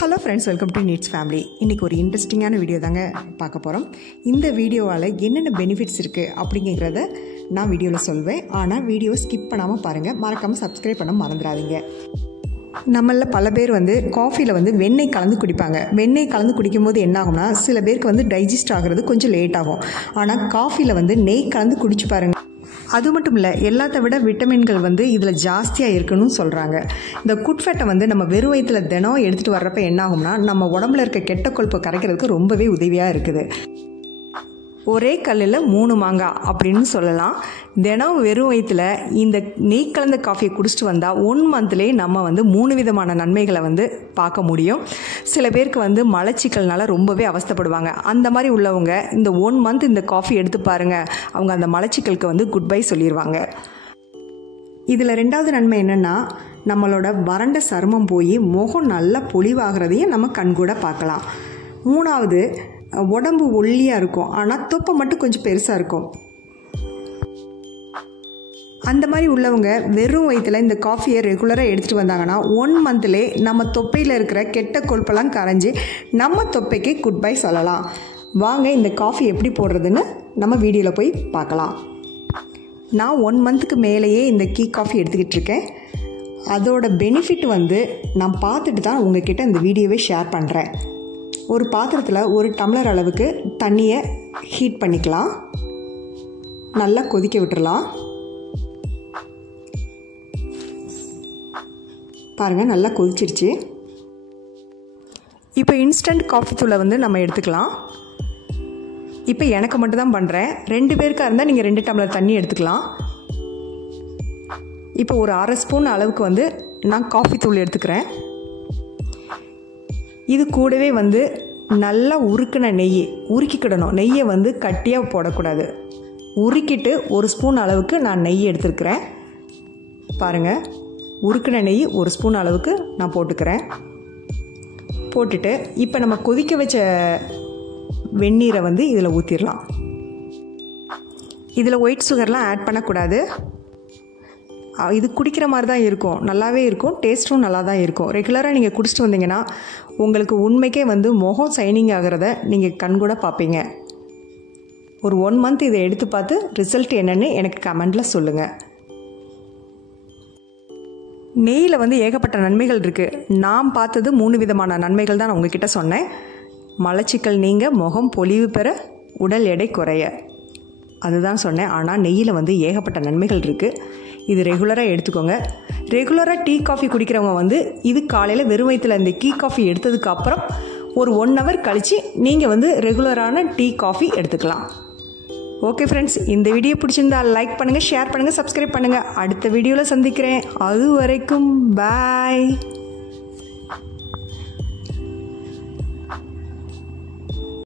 Hello friends, welcome to needs family. இன்றைக்கி ஒரு இன்ட்ரெஸ்டிங்கான வீடியோ தாங்க பார்க்க போகிறோம். இந்த வீடியோவால் என்னென்ன பெனிஃபிட்ஸ் இருக்குது அப்படிங்கிறத நான் வீடியோவில் சொல்வேன். ஆனால் வீடியோவை ஸ்கிப் பண்ணாமல் பாருங்கள். மறக்காமல் சப்ஸ்கிரைப் பண்ண மறந்துடாதீங்க. நம்மளில் பல பேர் காஃபியில் வெண்ணெய் கலந்து குடிப்பாங்க. வெண்ணெய் கலந்து குடிக்கும்போது என்ன ஆகும்னா, சில பேருக்கு டைஜஸ்ட் ஆகிறது கொஞ்சம் லேட் ஆகும். ஆனால் காஃபியில் நெய் கலந்து குடிச்சு பாருங்கள். அது மட்டும் இல்லை, எல்லாத்த விட விட்டமின்கள் இதில் ஜாஸ்தியாக இருக்குன்னு சொல்கிறாங்க. இந்த குட் ஃபேட்டை நம்ம வெறும் வயிற்றில் தினம் எடுத்துகிட்டு வர்றப்ப என்ன ஆகும்னா, நம்ம உடம்புல இருக்க கெட்ட கொழுப்பை கரைக்கிறதுக்கு ரொம்பவே உதவியாக இருக்குது. ஒரே கல்லில் 3 மாங்காய் அப்படின்னு சொல்லலாம். தினம் வெறும் வயிற்றில் இந்த நெய் கலந்த காஃபியை குடிச்சிட்டு வந்தால் 1 மந்த்லேயே நம்ம 3 விதமான நன்மைகளை பார்க்க முடியும். சில பேருக்கு மலச்சிக்கல்னால ரொம்பவே அவஸ்தைப்படுவாங்க. அந்த மாதிரி உள்ளவங்க இந்த 1 மந்த் இந்த காஃபி எடுத்து பாருங்கள். அவங்க அந்த மலச்சிக்கலுக்கு குட் பை சொல்லிடுவாங்க. இதில் 2வது நன்மை என்னென்னா, நம்மளோட வறண்ட சருமம் போய் முகம் நல்லா பொலிவாகிறதையும் நம்ம கண்கூட பார்க்கலாம். 3வது, உடம்பு ஒல்லியாக இருக்கும், ஆனால் தொப்பை மட்டும் கொஞ்சம் பெருசாக இருக்கும். அந்த மாதிரி உள்ளவங்க வெறும் வயிற்றில் இந்த காஃபியை ரெகுலராக எடுத்துகிட்டு வந்தாங்கன்னா 1 மந்த்லே நம்ம தொப்பையில் இருக்கிற கெட்ட கொழுப்பெல்லாம் கரைஞ்சி நம்ம தொப்பைக்கு குட் பை சொல்லலாம். வாங்க இந்த காஃபி எப்படி போடுறதுன்னு நம்ம வீடியோவில் போய் பார்க்கலாம். நான் 1 மந்த்துக்கு மேலேயே இந்த கீ காஃபி எடுத்துக்கிட்டு இருக்கேன். அதோட பெனிஃபிட் நான் பார்த்துட்டு தான் உங்ககிட்ட இந்த வீடியோவை ஷேர் பண்ணுறேன். ஒரு பாத்திரத்தில் 1 டம்ளர் அளவுக்கு தண்ணியை ஹீட் பண்ணிக்கலாம். நல்லா கொதிக்க விட்டுறலாம். பாருங்கள், நல்லா கொதிச்சிருச்சு. இப்போ இன்ஸ்டன்ட் காஃபி தூளை நம்ம எடுத்துக்கலாம். இப்போ எனக்கு மட்டும் தான் பண்ணுறேன். 2 பேருக்காக இருந்தால் நீங்கள் 2 டம்ளர் தண்ணி எடுத்துக்கலாம். இப்போ ஒரு 1/2 ஸ்பூன் அளவுக்கு நான் காஃபி தூள் எடுத்துக்கிறேன். இது கூடவே நல்லா உருக்கின நெய் உருக்கிக்கிடணும். நெய்யை கட்டியாக போடக்கூடாது. உருக்கிட்டு 1 ஸ்பூன் அளவுக்கு நான் நெய் எடுத்துருக்கிறேன். பாருங்கள், உருக்கின நெய் 1 ஸ்பூன் அளவுக்கு நான் போட்டுக்கிறேன். போட்டுட்டு இப்போ நம்ம கொதிக்க வச்ச வெந்நீரை இதில் ஊற்றிடலாம். இதில் ஒயிட் சுகர்லாம் ஆட் பண்ணக்கூடாது. இது குடிக்கிற மாதிரி தான் இருக்கும். நல்லாவே இருக்கும். டேஸ்ட்டும் நல்லா தான் இருக்கும். ரெகுலராக நீங்கள் குடிச்சிட்டு வந்தீங்கன்னா உங்களுக்கு உண்மைக்கே முகம் சைனிங் ஆகிறத நீங்கள் கண்கூட பார்ப்பீங்க. ஒரு 1 மந்த் இதை எடுத்து பார்த்து ரிசல்ட் என்னென்னு எனக்கு கமெண்டில் சொல்லுங்கள். நெய்யில் ஏகப்பட்ட நன்மைகள் இருக்குது. நான் பார்த்தது 3 விதமான நன்மைகள் தான் நான் உங்ககிட்ட சொன்னேன். மலச்சிக்கல் நீங்க, முகம் பொலிவு பெற, உடல் எடை குறைய, அதுதான் சொன்னேன். ஆனால் நெய்யில் ஏகப்பட்ட நன்மைகள் இருக்குது. இது ரெகுலராக எடுத்துக்கோங்க. ரெகுலராக டீ காஃபி குடிக்கிறவங்க இது காலையில் வெறும் வயிற்றில் இந்த டீ காஃபி எடுத்ததுக்கப்புறம் ஒரு 1 ஹவர் கழித்து நீங்கள் ரெகுலரான டீ காஃபி எடுத்துக்கலாம். ஓகே ஃப்ரெண்ட்ஸ், இந்த வீடியோ பிடிச்சிருந்தா லைக் பண்ணுங்கள், ஷேர் பண்ணுங்கள், சப்ஸ்கிரைப் பண்ணுங்கள். அடுத்த வீடியோவில் சந்திக்கிறேன். அது வரைக்கும் பாய்.